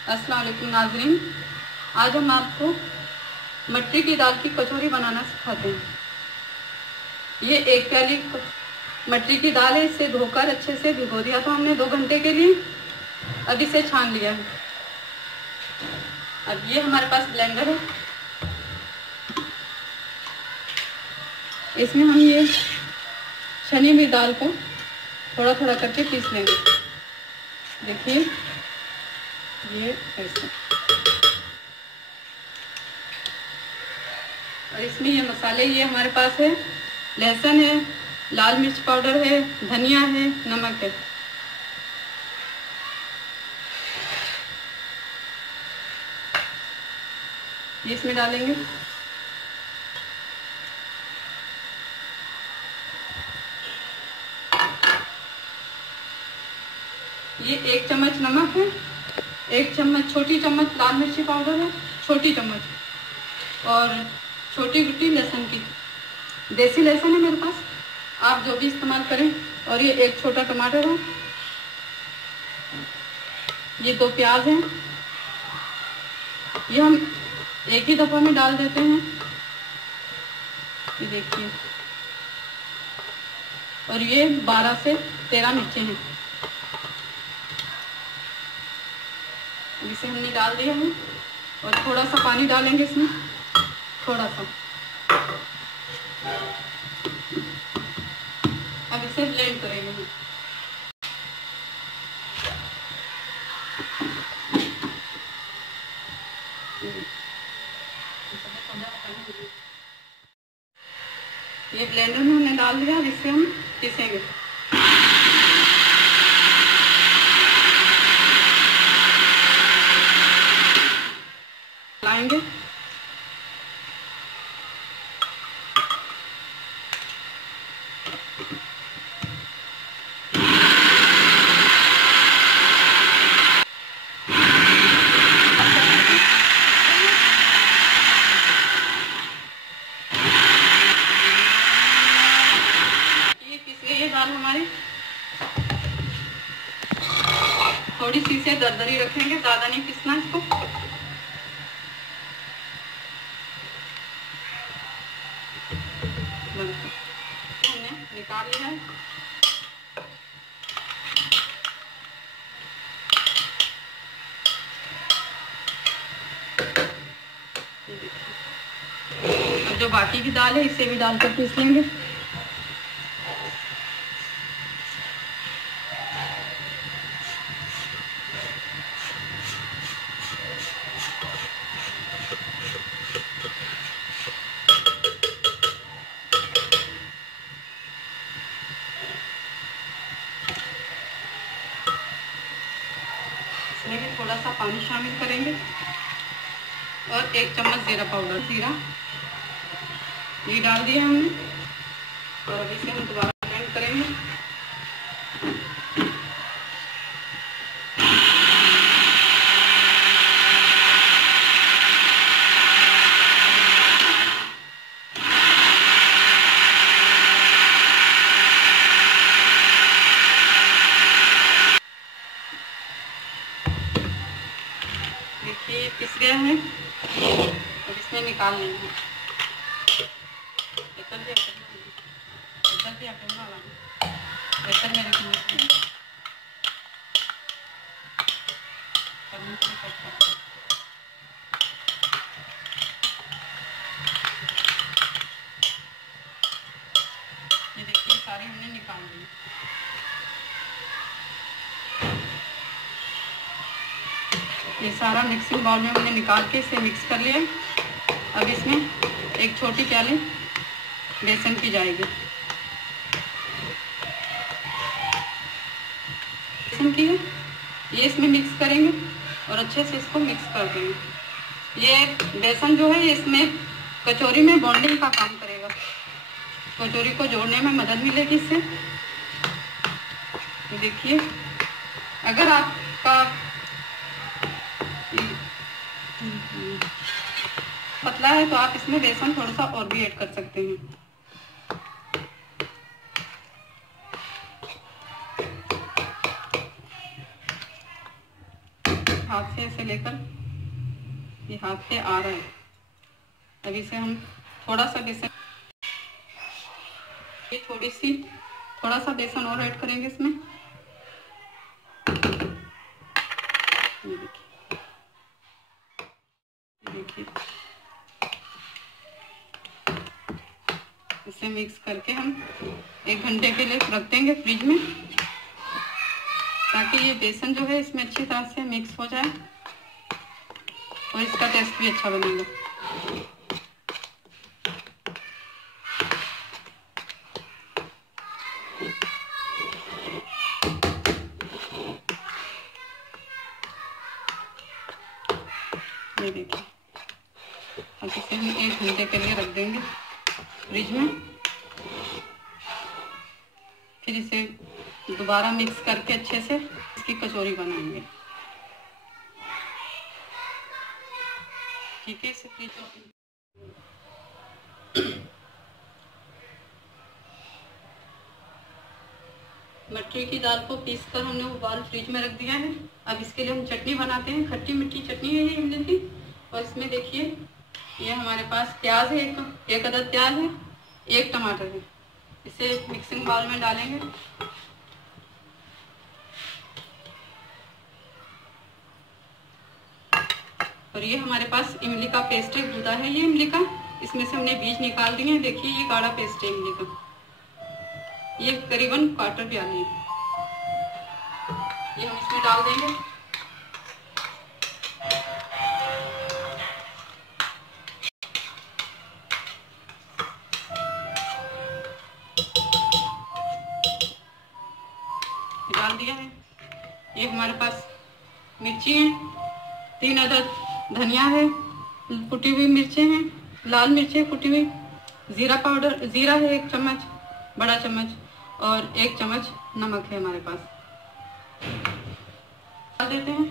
अस्सलाम वालेकुम नाज़रीन, आज हम आपको मटरी की दाल की कचौरी बनाना सिखाते हैं। ये 1 प्याली मटरी की दाल है। इसे धोकर अच्छे से भिगो दिया था हमने 2 घंटे के लिए। अब इसे छान लिया है। अब ये हमारे पास ब्लेंडर है, इसमें हम ये छनी हुई दाल को थोड़ा थोड़ा करके पीस लेंगे। देखिए ये ऐसे। और इसमें ये मसाले ये हमारे पास है, लहसुन है, लाल मिर्च पाउडर है, धनिया है, नमक है। ये इसमें डालेंगे। ये 1 चम्मच नमक है, 1 चम्मच छोटी चम्मच लाल मिर्ची पाउडर है, छोटी चम्मच, और छोटी गुट्टी लहसुन की। देसी लहसुन है मेरे पास, आप जो भी इस्तेमाल करें। और ये 1 छोटा टमाटर है, ये 2 प्याज हैं। ये हम एक ही दफा में डाल देते हैं, ये देखिए। और ये 12 से 13 मिर्चें हैं, इसे हमने डाल दिया है। और थोड़ा सा पानी डालेंगे इसमें, थोड़ा सा। अब इसे ब्लेंड करेंगे। ये ब्लेंडर में हमने डाल दिया, जिससे हम पीसेंगे। लाएंगे। ये दाल हमारी थोड़ी सी से दरदरी रखेंगे, ज्यादा नहीं पीसना इसको। हमने निकाल लिया है। जो बाकी की दाल है इसे भी डालकर पीस लेंगे। इसमें भी थोड़ा सा पानी शामिल करेंगे और 1 चम्मच जीरा पाउडर, जीरा ये डाल दिया हमने। और अभी इसे हम दोबारा ब्लेंड करेंगे। देखिए पिस गया है। अब इसमें निकाल लेंगे। ये देखिए सारे हमने निकाल लिए। ये सारा मिक्सिंग बाउल में हमने निकाल के इसे मिक्स कर लिया। अब इसमें 1 छोटी प्याली बेसन की जाएगी। बेसन की है, ये इसमें मिक्स करेंगे और अच्छे से इसको मिक्स कर देंगे। ये बेसन जो है इसमें कचौरी में बॉन्डिंग का काम करेगा, कचौरी को जोड़ने में मदद मिलेगी इससे। देखिए अगर आपका पतला है तो आप इसमें बेसन थोड़ा सा और भी ऐड कर सकते हैं। हाथ से ऐसे लेकर ये हाथ पे आ रहा है। अब इसे हम थोड़ा सा बेसन, ये थोड़ा सा बेसन और ऐड करेंगे इसमें। देखिए इसे मिक्स करके हम 1 घंटे के लिए रख देंगे फ्रिज में, ताकि ये बेसन जो है इसमें अच्छी तरह से मिक्स हो जाए और इसका टेस्ट भी अच्छा बनेगा। ये देखिए, अब इसे हम 1 घंटे के लिए रख देंगे फ्रिज में। फिर इसे दोबारा मिक्स करके अच्छे से इसकी कचौरी बनाएंगे। ठीक है, इसे फ्रिज मटरी की दाल को पीसकर हमने उबाल फ्रिज में रख दिया है। अब इसके लिए हम चटनी बनाते हैं। खट्टी मीठी चटनी है ये इमली की। और इसमें देखिए ये हमारे पास प्याज है, एक अदद प्याज है, 1 टमाटर है। इसे मिक्सिंग बाउल में डालेंगे। और ये हमारे पास इमली का पेस्ट है, गुदा है ये इमली का। इसमें से हमने बीज निकाल दिए हैं। देखिए ये गाढ़ा पेस्ट है इमली का, ये करीबन 1/4 प्याली है। ये हम इसमें डाल देंगे। डाल दिया है। ये हमारे पास मिर्ची है, 3 अदद धनिया है, कुटी हुई मिर्चें हैं, लाल मिर्चें कुटी हुई, जीरा पाउडर, जीरा है 1 चम्मच, बड़ा चम्मच, और 1 चम्मच नमक है हमारे पास। डाल देते हैं।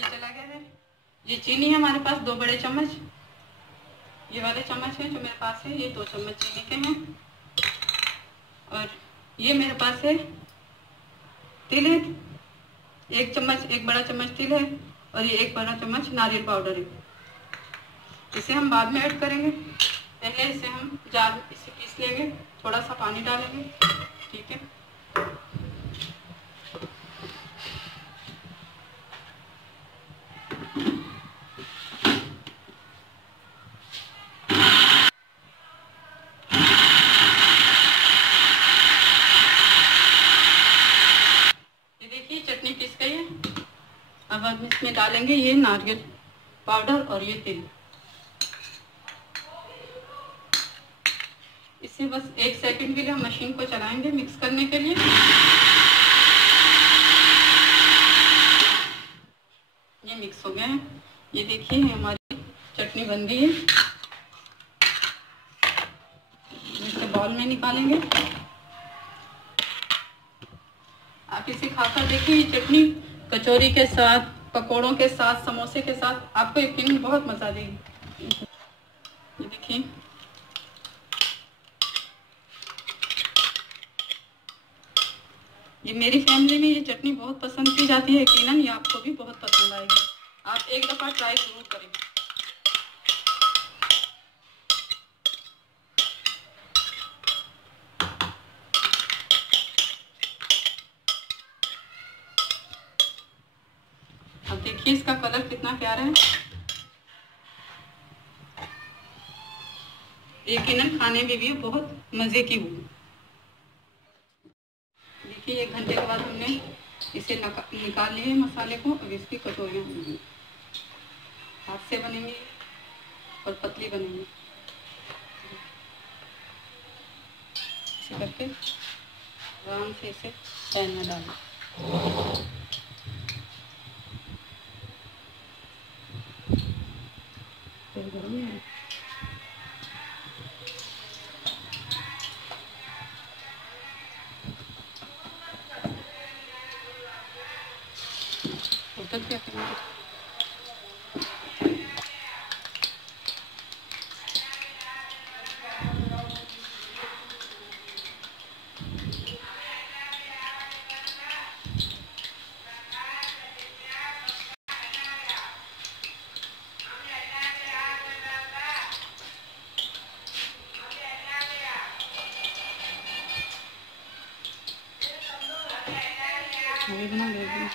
चला गया है। ये चीनी है हमारे पास 2 बड़े चम्मच, ये वाले चम्मच है जो मेरे पास है, ये 2 चम्मच चीनी के हैं। और ये मेरे पास है तिल है, 1 चम्मच, 1 बड़ा चम्मच तिल है, और ये 1 बड़ा चम्मच नारियल पाउडर है। इसे हम बाद में ऐड करेंगे। पहले इसे हम जार इसे पीस लेंगे, थोड़ा सा पानी डालेंगे। ठीक है, अब हम इसमें डालेंगे ये नारियल पाउडर और ये तिल। इसे बस 1 सेकंड के लिए हम मशीन को चलाएंगे मिक्स करने के लिए। ये मिक्स हो गए हैं। ये देखिए हमारी चटनी बन गई है। इसे बाउल में निकालेंगे। आप इसे खाकर देखिए, ये चटनी कचौरी के साथ, पकोड़ों के साथ, समोसे के साथ आपको यकीनन बहुत मजा देगी। ये देखिए ये मेरी फैमिली में ये चटनी बहुत पसंद की जाती है। यकीनन ये आपको भी बहुत पसंद आएगी। आप एक दफ़ा ट्राई जरूर करें। अब देखिए इसका कलर कितना प्यारा है। यकीनन खाने में भी बहुत मज़े की होगी। देखिए 1 घंटे के बाद हमने इसे निकाल लिए मसाले को। अब इसकी कचौरियाँ बनेंगी, हाथ से बनेंगी और पतली बनेंगी। इसे करके आराम से इसे पैन में डालें। तेल गर्म है। उधर क्या करेंगे? बना देगी।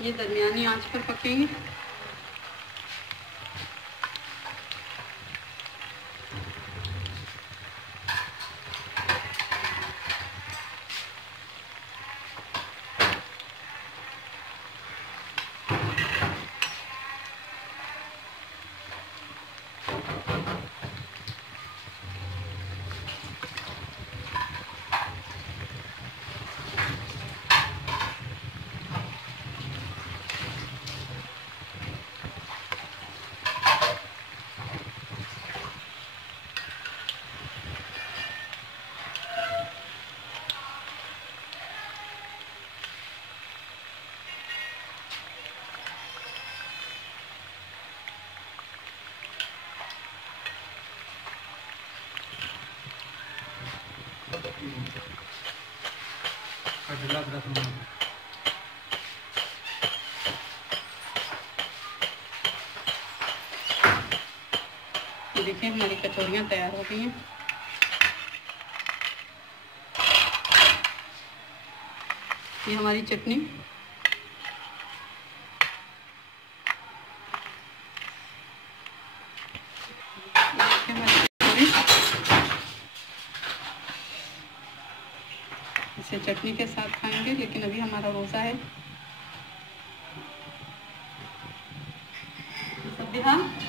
ये दरमियानी आंच पर पकेंगे। देखिए हमारी कचौरियाँ तैयार हो गई हैं। ये हमारी चटनी, इसे चटनी के साथ खाएंगे, लेकिन अभी हमारा रोज़ा है। सब बिहार